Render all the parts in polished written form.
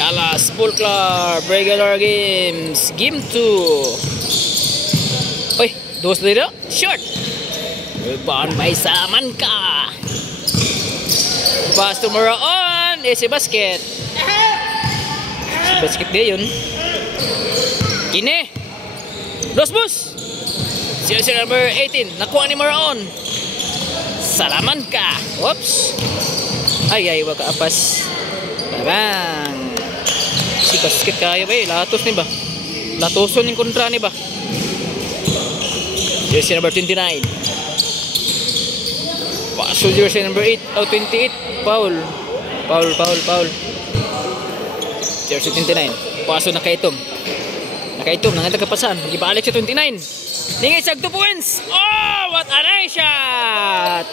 Jalas Full Club Regular Games Game 2. Uy, 2-0 short. Rebound by Salamanca. Pass to Maraon. Si basket. Si basket dia yun. Kini Los Bus. Jersey number 18. Nakuha ni Maraon. Salamanca. Oops. Ay, wag kaapas. Parang si basket kaya ba latos ni ba? Latoson yung kontra ni ba? Jersey number 29. Paso jersey number 8. 28. Foul. Jersey 29. Paso nakaitom. Nangatag kapasan. Gibalik sa 29. Ningit sa 2 points. Oh, what a nice shot!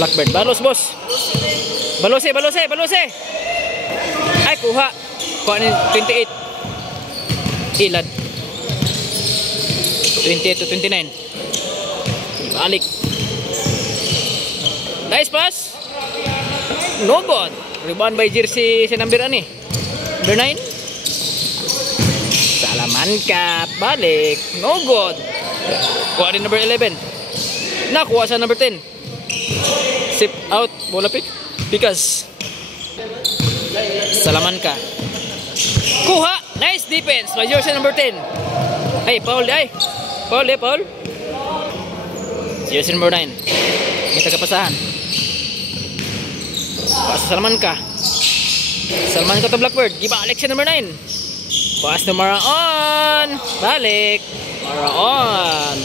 Blackbird, balos boss. Balose. Ay, kuha ni 28. Ilad. 28 to 29. Balik. Nice pass. No good. Rebound by jersey si number ani. Number 9. Salamanca. Balik. No good. Kuha ni number 11. Nakuha sa number 10. Sip out. Bola pick. Pikas. Salamanca. Kuha. Nice defense by jersey number 10. Ay, foul. Foul. Jersey number 9. Kita kapasahan. Pass Salamanca to Blackbird. Gibalik siya number 9. Pass to Maraon. Balik. Maraon.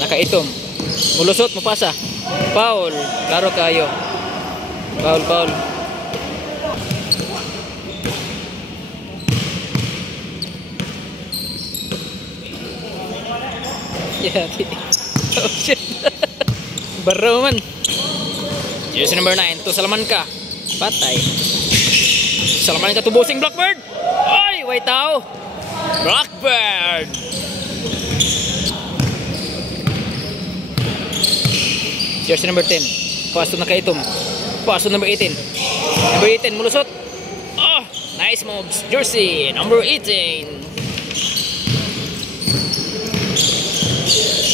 Nakaitom. Mulusot, mapasa. Foul. Klaro kayo. Foul. Yeah. Oh shit. Baro man. Jersey number 9 to Salamanca. Patay. Salamanca to bossing Blackbird. Ay, way tao. Blackbird. Jersey number 10. Pass to nakaitom. Pass to number 18. Number 18 mulusot. Oh, nice moves. Jersey number 18.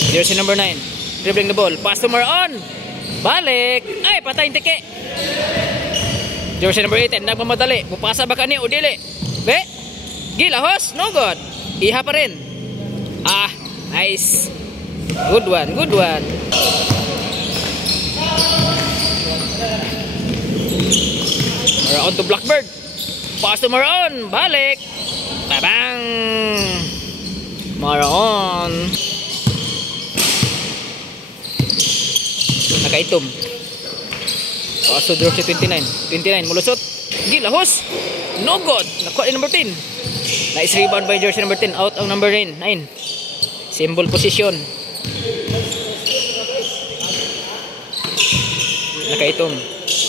Jersey number 9. Dribbling the ball. Pass to Maraon. Balik. Ay, patay yung tike. Jersey number 18. Nagmamadali. Bupasa ba ka ni o dili? Be? Gilahos? No good. Iha pa rin. Ah, nice. Good one. Maraon to Blackbird. Pass to Maraon. Balik. Babang. Maraon. Nakaitom. Paso jersey 29 mulusot. Gilahos. No good. Nakuha ni number 10. Nice rebound by jersey number 10. Out ang number 9. Symbol position. Nakaitom.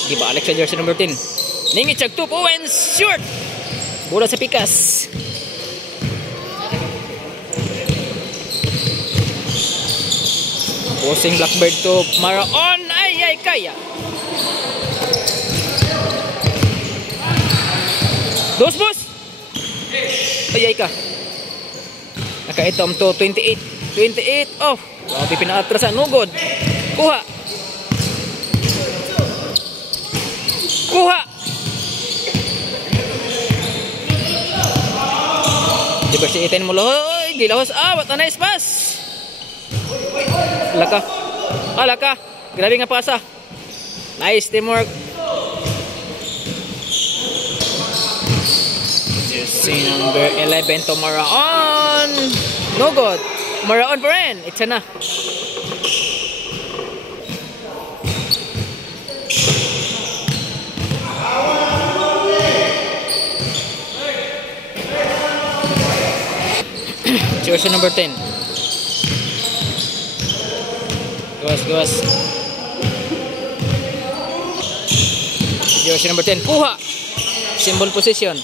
Gibalik sa jersey number 10. Ningit siya 2 points. Short. Bola sa pikas. Bossing Blackbird to Maraon. Ay, kaya. Dos boss. Ay ka. Nakaitom to 28. Oh, grabe pinaatrasan. No good. Kuha. Diversity mo loy. Gilahos. What a nice pass. Laka. Grabe nga pasa. Nice teamwork. Jersey number 11 to Maraon. No good. Maraon pa rin. It's na. Jersey number 10. Gawas. Jersey number 10. Kuha. Symbol position.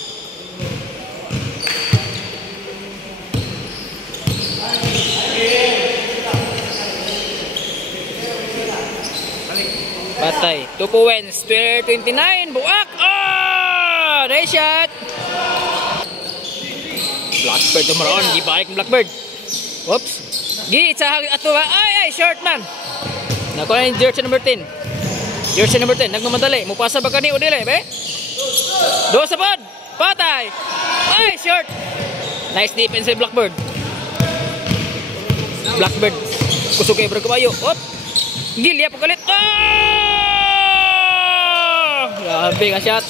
Patay. 2 points. 29. Buak. Oh! Nice shot. Blackbird tumaroon. Gibalik ng Blackbird. Whoops. Itsahag ato ba? Ay, short man. Nakuha yung jersey number 10. Jersey number 10. Nagmamadali. Mupasa ba ka ni Udile, be? 2 sa pod. Patay. Ay, short. Nice defense by Blackbird. Blackbird. Kusog kayo kabayo. Op. Gilya po kalit. Oh! Grabe nga shot.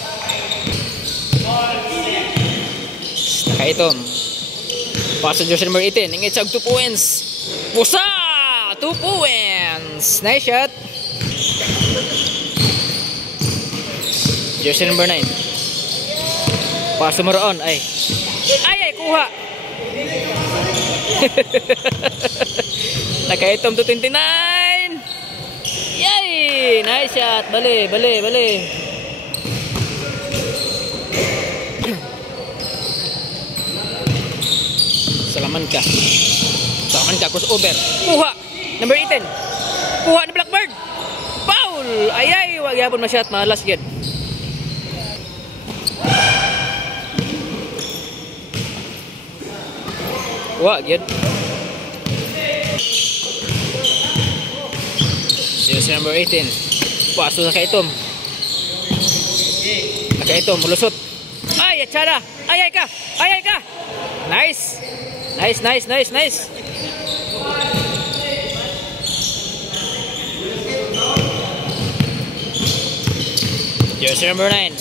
Nakaitom. Pass to jersey number 18. Ingitsag 2 points. Pusa! 2 points. Nice shot. Jersey number 9. Pass to Maroon. Ay, kuha. Nakaitom to 29. Yay! Nice shot. Bali. Salaman ka, crossover. Kuha. Number 18. Kuha ni Blackbird. Foul. Ay, wag yapon ma-shot. Malas gyud. Wah, gyud. Jersey number 18. Paso na kaitom. Nakaitom, mulusot. Ay, atsara. Ay ka. Nice. Jersey number 9.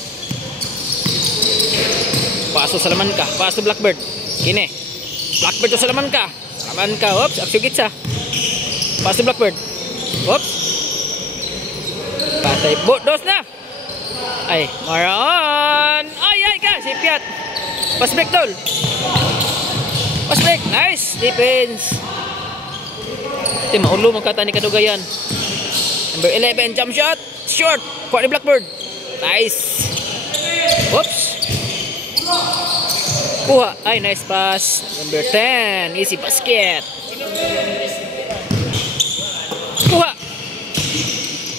Paso Salaman ka. Paso Blackbird. Kini. Blackbird to Salaman ka. Oops, aksugit sa. Paso Blackbird. Oops. Patay. Dos na. Ay, Maroon. Ay ka. Sipiat. Pasbek tol. Pasbek. Nice. Defense. Ito, maulo magkata ni Kadugayan. Number 11. Jump shot. Short. Kuha ni Blackbird. Nice. Oops. Kuha. Ay, nice pass. Number 10. Easy basket. Kuha.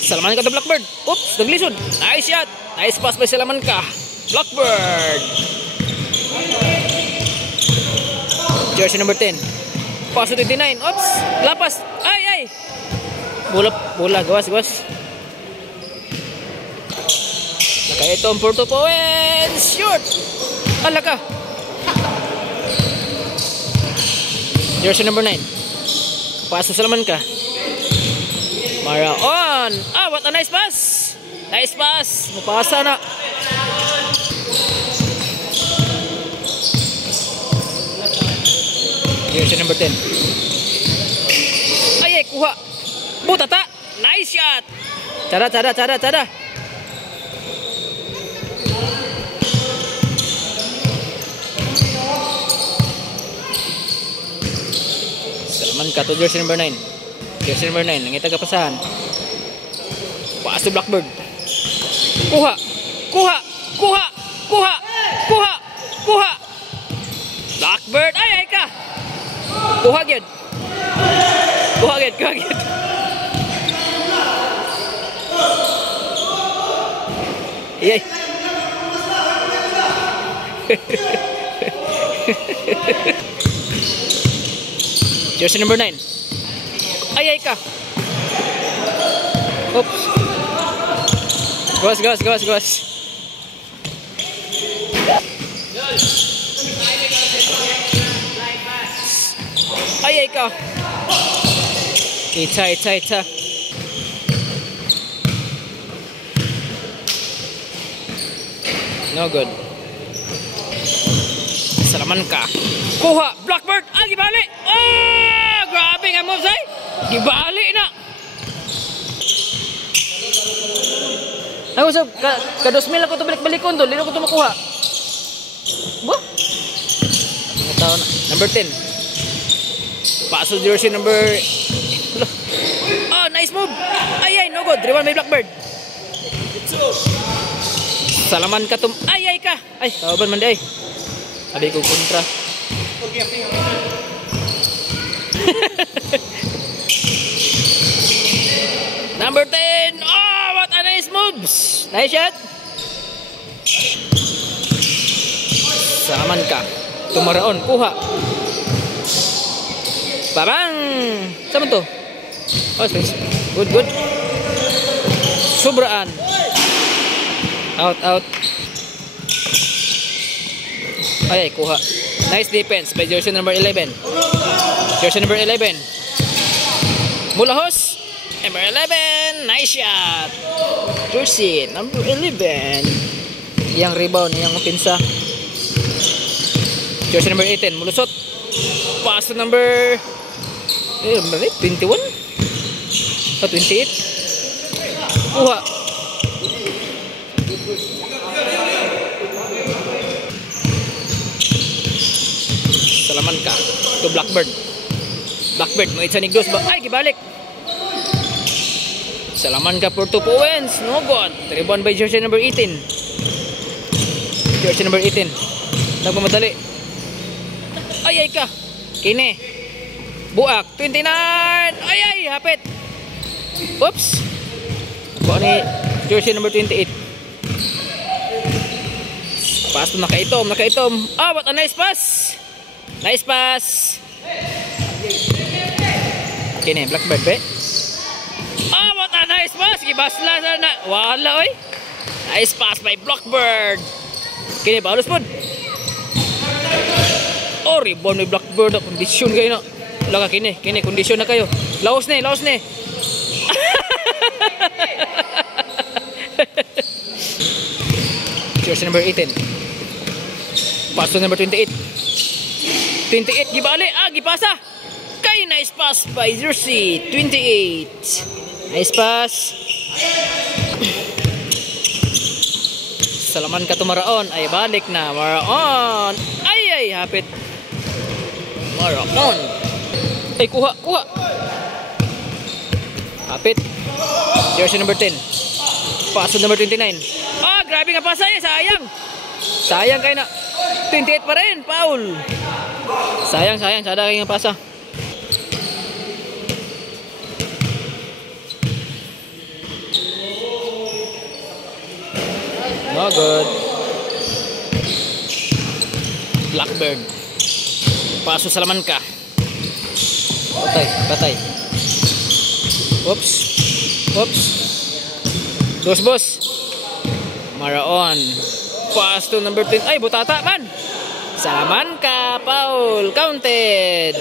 Salaman ka to Blackbird. Oops. Naglisod. Nice shot. Nice pass by Salaman ka. Blackbird. Jersey number 10. Pass to 29. Oops. Lapas. Ay. Bola. Gawas. Nakaitong 4 points. Shoot. Ala ka. Jersey number 9. Pass to Salaman ka. Maroon. What a nice pass. Nice pass. Mapasa na. Jersey number 10. Ay, kuha. Butata. Nice shot. Cara. Salaman ka to jersey number 9. Jersey number 9. Nangita kapasahan. Pass to Blackbird. Kuha. Blackbird. Ay ka. Kuha gyud. Yay. Jersey number 9. Ay ka. Oops. Gawas. Ay ka. Ita. No good. Salaman ka. Kuha. Blackbird. Gibali. Grabe nga moves ay. Gibali na. Ako sa ka 2,000 ako to balik-balikon to. Lino ko to makuha. Ba? Taon na. Number 10. Paso jersey number. Nice move. Ay, no good. 3-1 may Blackbird. Salaman ka to. Ay ka. Ay, tawaban man di ay. Sabi ko kontra. Number 10. What Hobbs. Nice shot. Salaman ka. Tumaraon. Kuha. Babang. Sama to. Oh, good, good. Sobraan. Out, out. Ay, kuha. Nice defense by jersey number 11. Jersey number 11. Mulahos. Number 11. Nice shot. Jersey number 11. Yang rebound, yang pinsa. Jersey number 18. Mulusot. Pass to number 21? Oh, 28. Kuha. Salaman ka. Ito Blackbird. Blackbird, mga itsanigdos ba? Ay, gibalik. Salaman ka for 2 points. No good. Rebound by jersey number 18. Jersey number 18. Nagmamadali. Ay, ay ka. Kine. Buak. 29. Ay, ay. Hapit. Oops. Buak ni jersey number 28. Pass to nakaitom. Nakaitom. Ah, what a nice pass. Nice pass. Kine. Blackbird, be. Ah, what a nice pass. Gibasla na. Wala, oy. Nice pass by Blackbird. Kini, balos po. Oh, rebound may Blackbird. Kondisyon kayo na. Wala ka, kini. Kini, kondisyon na kayo. Laos na, laos na. Jersey number 18. Pass to number 28. 28, gibali. Ah, gipasa. Kay, nice pass by jersey 28. Nice pass. Salaman ka tumaraon. Ay, balik na. Maraon. Ay, ay, hapit. Maraon. Ay, kuha, kuha. Hapit. Jersey number 10. Paso number 29. Ah, grabe nga pasa eh. Sayang. Sayang kayo na. 28 pa rin. Foul. Sayang, sayang. Sada kayo nga pasa. No good. Blackbird. Paso Salaman ka. Patay, patay. Oops. Oops. Dos boss. Maraon. Pass to number 10. Ay, butata man. Salaman ka. Foul. Counted.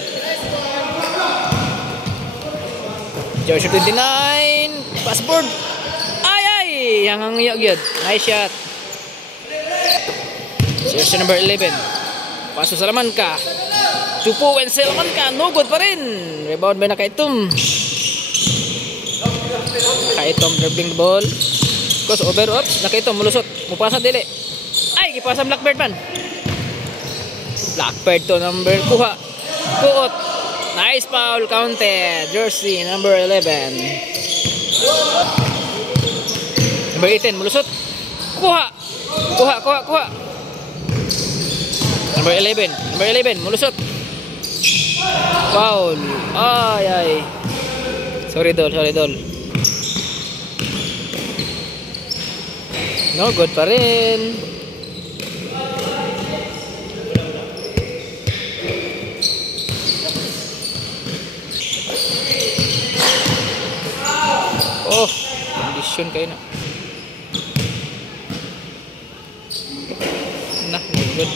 Jersey 29. Passboard. Ay, ay. Yang hangyag yun. Nice shot. Jersey number 11. Paso Salaman ka. 2 points Salaman ka. No good pa rin. Rebound ba na Kaitom? Kaitom dribbling the ball. Cross over. Oops. Nakaitom. Mulusot. Mupasa dili. Ay, gipasa Blackbird man. Blackbird to number. Kuha. Kuot. Nice foul. Counted. Jersey number 11. Number 18. Mulusot. Kuha. Kuha. Kuha. Kuha. Number 11. Number 11. Mulusot. Foul. Ay, ay. Sorry, Dol. Sorry, Dol. No good pa rin. Oh, condition kayo na. Nah, no good.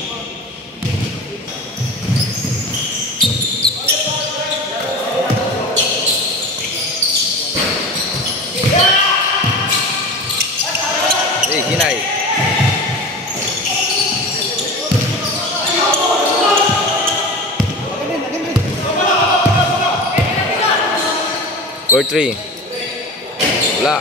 Hinay. For 3. Wala.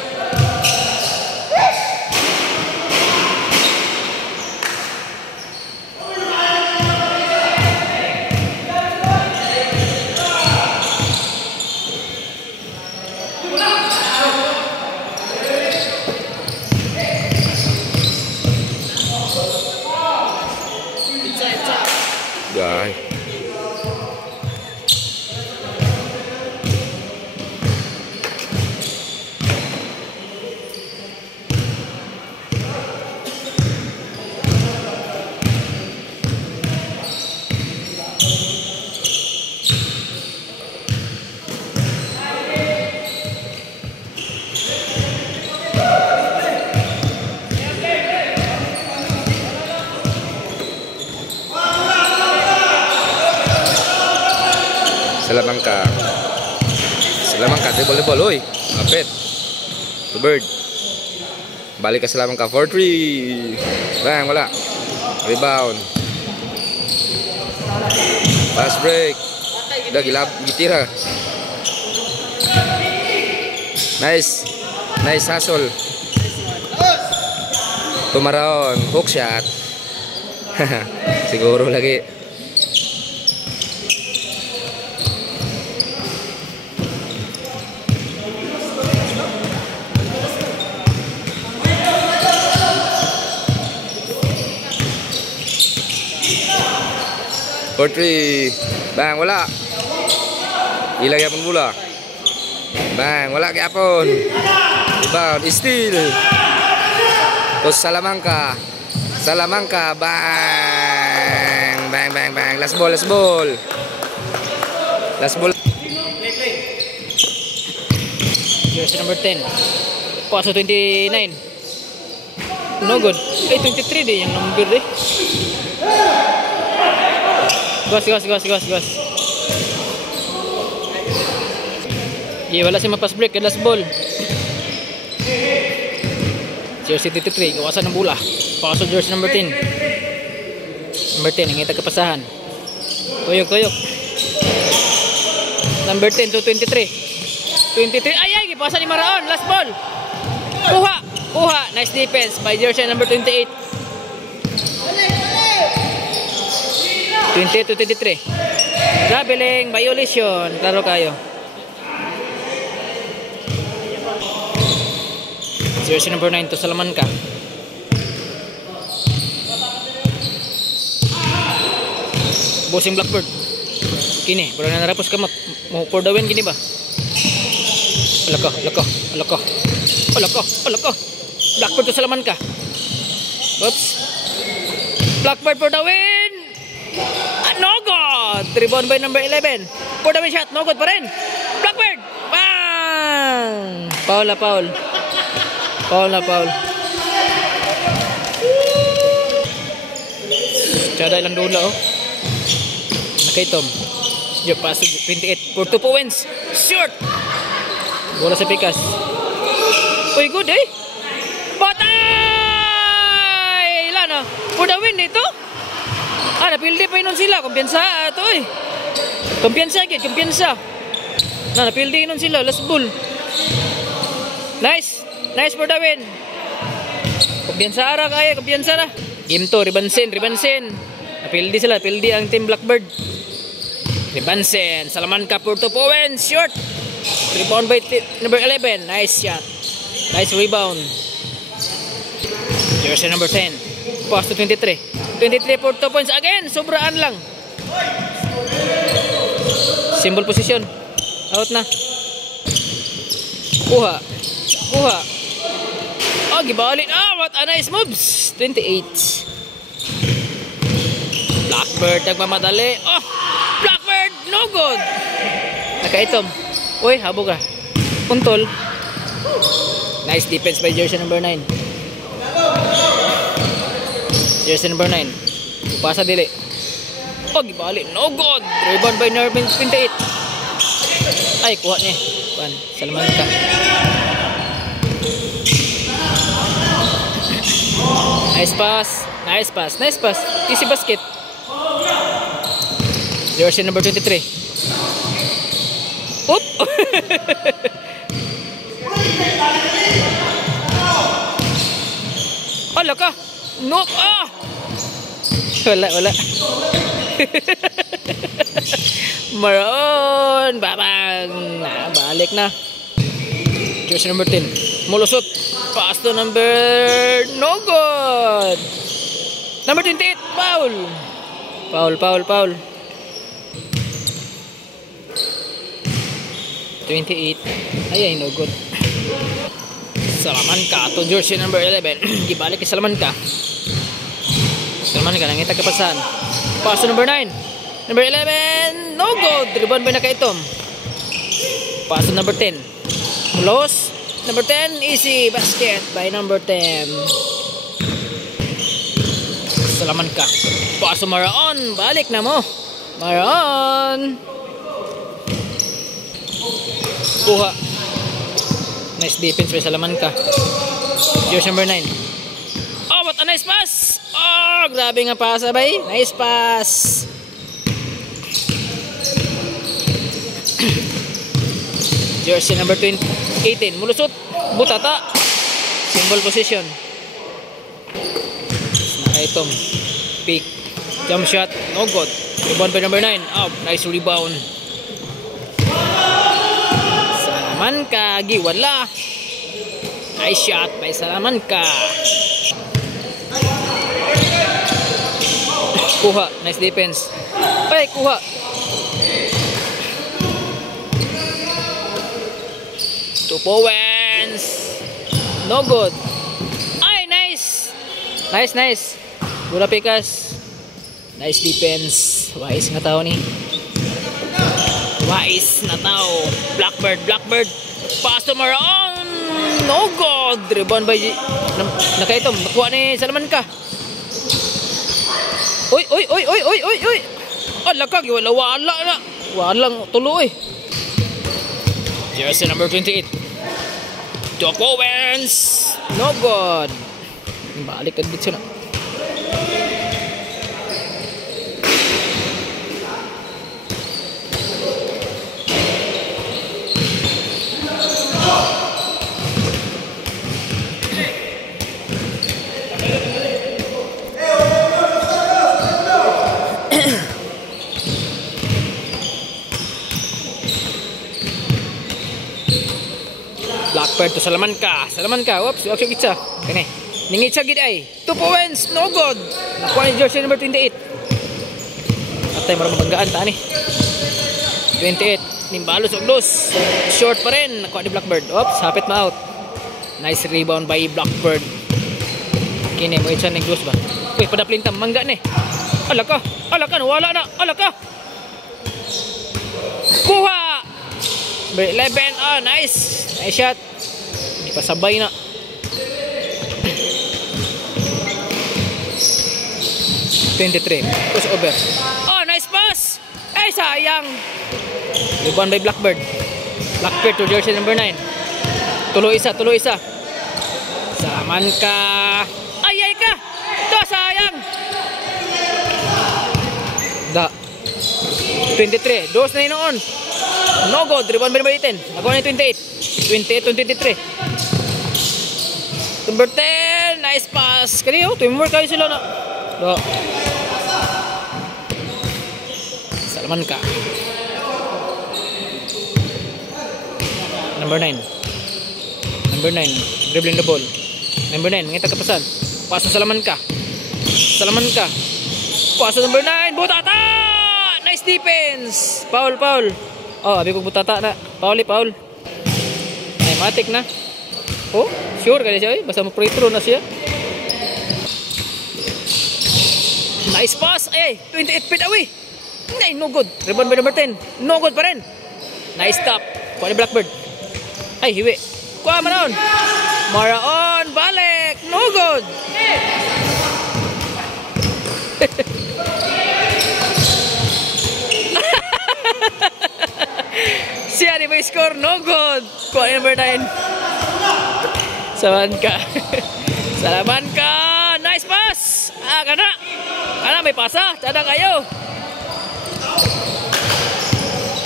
Rồi. Salamanca. Salamanca, dribble. Uy, kapit. To Bird. Balik ka Salamanca. 4-3. Bang, wala. Rebound. Fast break. Udah gitira. Nice hustle. Tumaraon, hook shot. Siguro lagi. For 3. Bang, wala. Ilang yapon bola. Bang, wala yapon. Rebound, steal. Terus Salamanca. Bang. Last ball. Jersey number 10. Paso 29. No good. 23 deh yang number deh. Gas. Wala si mapas break, last ball. Jersey 33, kawasan ng bola. Paso jersey number 10. Number 10, ang itagkapasahan. Tuyok. Number 10 to 23. 23, ay, gipasa ni Maraon, last ball. Kuha. Nice defense by jersey number 28. 20 to 23. Traveling, violation. Klaro kayo. Jersey number 9 to Salamanca. Bossing Blackbird. Kini, baru na narapos kamot. Mo for the win gini ba? Alako. Blackbird to Salamanca. Oops. Blackbird for the win. No good. Rebound by number 11. For the win shot, no good pa rin. Blackbird. Bang! Foul. Tiada ilang dula oh. Nakaitom. Yung paso 28. For 2 points. Short. Bola sa pikas. Uy, good eh. Patay! Ilan na. For the win ito. Napildi pa inon sila. Kumpiyansa ito eh. Kumpiyansa. Napildi inon sila. Last ball. Nice for the win. Kumpiyansa ra. Game 2, Ribansen. Napildi sila. Napildi ang team Blackbird. Ribansen. Salamanca for 2 points. Short. Rebound by number 11. Nice shot. Nice rebound. Jersey number 10. Pass to 23. 23 for 2 points again. Sobraan lang. Symbol position. Out na. Kuha. Oh, gibalik. What a nice moves. 28. Blackbird nagmamadali. Oh, Blackbird no good. Nakaitom. Uy, habog ka. Puntol. Nice defense by jersey number 9. Jersey number 9. Pasa dili. Oh, gibalik. No good. Rebound by number 28. Ay, kuha niya. Salamanca. Nice pass. Easy basket. Jersey number 23. Oop. Hala ka. Nope. Wala. Maroon. Babang. Balik na. Jersey number 10. Mulusot. Pass to number... No good. Number 28. Foul. 28. Ay, no good. Salamanca to jersey number 11. Ibalik kay Salamanca. Salamanca nangita kapasan. Pass to number 9. Number 11. No good. Rebound by Nakaitom. Pass to number 10. Close. Number 10. Easy basket by number 10. Salamanca. Pass to Maraon. Balik na mo. Maraon. Kuha. Nice defense by Salamanca. Jersey number 9. Oh, what a nice pass! Oh, grabe nga pasa bay. Nice pass. Jersey number 18. Mulusot. Butata. Single position. Nakaitong. Pick. Jump shot. No good. Rebound by number 9. Oh, nice rebound. Salamanca. Giwala. Nice shot by Salamanca. Kuha. Nice defense. Ay, kuha. Tupowens. No good. Ay, nice. Nice. Gula pikas. Nice defense. Wise nga tao ni. Wise na tao. Blackbird. Pass to Maroon. No good. Rebound by nakaitom. Nakuha ni Salamanca. Uy. Alakag. Wala na. Walang tuloy. Jersey number 28. Tupowens. No good. Balik agad siya na. Blackbird to Salamanca. Oops, wag siya gitsa. Kani. Ningitsa gid ay. Tupowens, no good. Nakuha ni jersey number 28. Atay marang mabanggaan ta ni. 28. Nimbalos og dos. Short pa rin. Nakuha ni Blackbird. Oops, hapit ma out. Nice rebound by Blackbird. Kini mo itsa ning dos ba. Uy, padaplin ta mangga ni. Alaka, wala na. Alaka. Kuha. 11. Oh, nice. Nice shot. Hindi pa sabay na. Push over. Oh, nice pass. Ay, sayang. Rebound by Blackbird. Blackbird to jersey number 9. Tuloy isa. Salamanca. Ay ka. Ito, sayang. Da. 23. Dos na inoon. No good. Rebound by number 18. Nakuha na 28 on 23. Number 10. Nice pass. Kaniyo. Teamwork kayo sila na. Do. Salamanca. Number 9. Dribbling the ball. Number 9. Mangita kapasan. Paso Salamanca. Paso number 9. Butata. Nice defense. Foul. Oh, abi ko butata na. Foul. Ay, matik na. Oh, sure ka siya. Basta mo free throw na siya. Nice pass. Ay, 28 feet away. Ay, no good. Rebound by number 10. No good pa rin. Nice stop. Kuha ni Blackbird. Ay, hiwi. Kuha Maraon. Balik. No good. Siya di may score. No good. Kuha ni number 9. Salamanca. Nice pass. Kana may pasa. Tada kayo.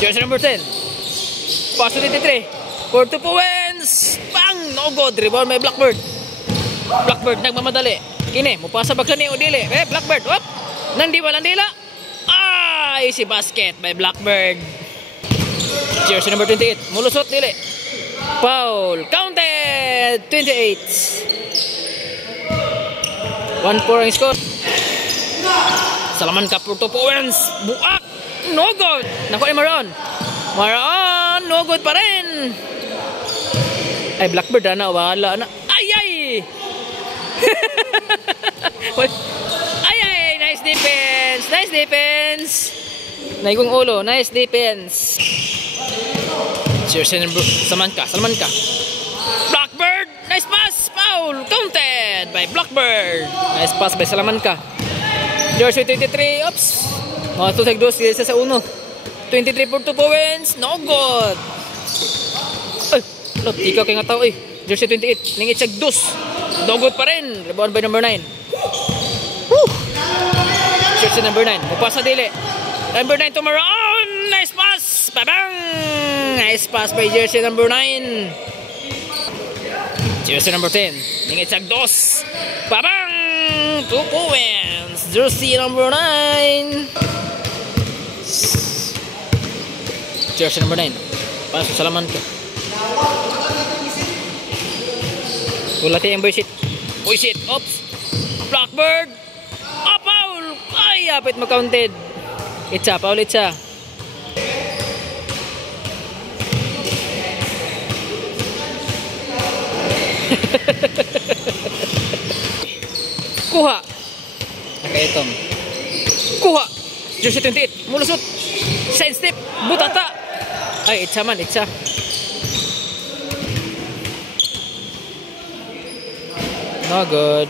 Jersey number 10. Pass to 23. For Tupowens. Bang! No good. Rebound by Blackbird. Nagmamadali. Kini, mupasa ba ni Odile? Blackbird. Whoop! Nandila. Ay, si basket by Blackbird. Jersey number 28. Mulusot dili. Foul. Counted. 28. 1-4 ang score. Salamanca for Tupowens. Buak. No good. Nakuha ni Maroon. No good pa rin. Ay, Blackbird na. Wala na. Ay. Ay. Nice defense. Naigong ulo. Nice defense. Jersey number Salamanca. Blackbird. Nice pass. Foul. Counted by Blackbird. Nice pass by Salamanca. Jersey 23. Oops. Mga tusag dos. Isa sa uno. 23 for Tupowens. No good. Lot, ikaw kay nga tao eh. Jersey 28, ning itsag dos. Dogot pa rin. Rebound by number 9. Woo! Jersey number 9. Mupasa dili. Number 9 to Maroon. Nice pass. Babang! Nice pass by jersey number 9. Jersey number 10. Ning itsag dos. Babang! 2 points. Jersey number 9. Jersey number 9. Pasok salaman ka. Wala tayong boy shit. Boy shit. Oops. Blackbird. Oh, foul. Ay, apit mag-counted. Itcha, foul itcha. Kuha. Nakaitong. Kuha. Jersey 28. Mulusot. Side step. Butata. Ay, itcha man, itcha. No good.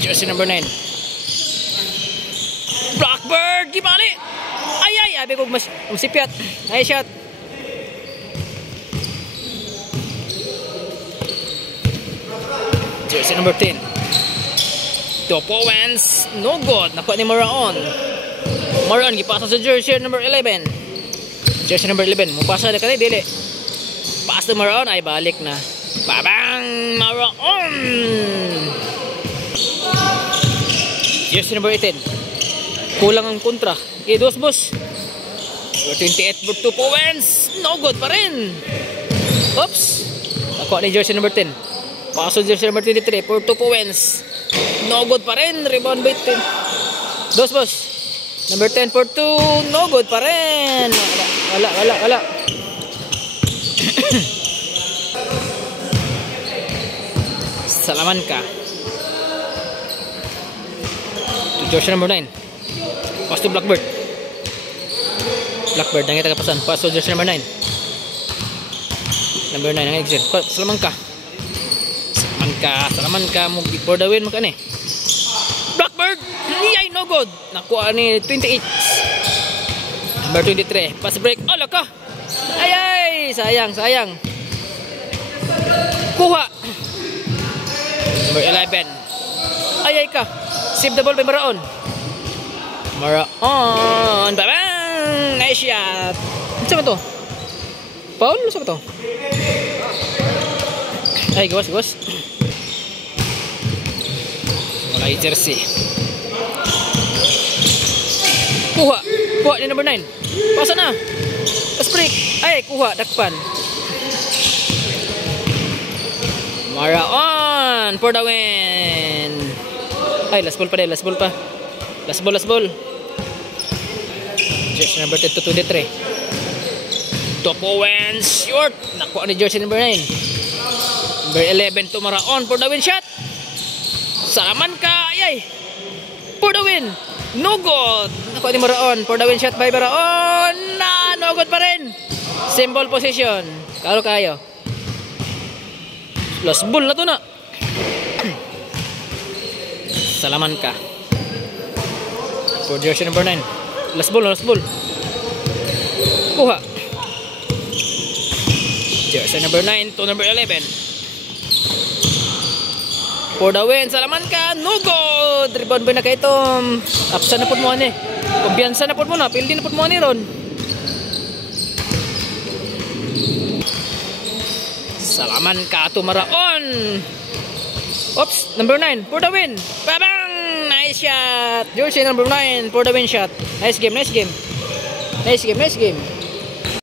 Jersey number 9. Blackbird, gibali. Ay, abi ko masipyat. Nice shot. Jersey number 10. 2 points. No good. Nakuha ni Maroon. Maroon, gipasa sa jersey number 11. Jersey number 11. Mupasa na kanay, dili. Pass to Maroon. Ay, balik na. Babang! Maroon! Jersey number 18. Kulang ang kontra. Okay, dos boss. 28 for 2 points. No good pa rin. Oops. Nakuha ni jersey number 10. Paso jersey number 23 for 2 points. No good pa rin. Rebound by 10. Dos boss. Number 10 for 2. No good pa rin. Wala. Salaman ka. To jersey number 9. Pass to Blackbird. Blackbird, nangit tagapasan. Pass to jersey number 9. Number 9, nangit jersey. Salaman ka. Salaman ka. For the win, magkano eh. Blackbird. Ay, no good. Nakuha ni 28. Number 23. Pass break. Ala ka. Ay. Sayang. Kuha. Number 11. Ay ka. Save the ball by Maroon. Babang! Nice shot. Ano ba to? Paul? Ano ba to? Ay, gawas. Wala yung jersey. Kuha ni number 9. Pasa na. Pass break. Ay, kuha. Dakpan. Maroon for the win. Ay, last ball pa. Last ball. Jersey number 10 to 23. 2 points. Short. Nakuha ni jersey number 9. Number 11 to Maroon for the win shot. Salaman ka. Ay. For the win. No good. Nakuha ni Maroon for the win shot by Maroon. No good pa rin. Symbol position. Kalo kayo. Last ball na to na. Salaman ka. For jersey number 9. Last ball. Kuha. Jersey number 9 to number 11. For the win. Salaman ka. No good. Rebound ba na kayo ito? Upsa na po mo ni. Kumbiyansa na po mo na. Pildi na po mo ni ron. Salaman ka to Maroon. Oops, number 9 for the win. Babang! Nice shot. Jersey number 9 for the win shot. Nice game.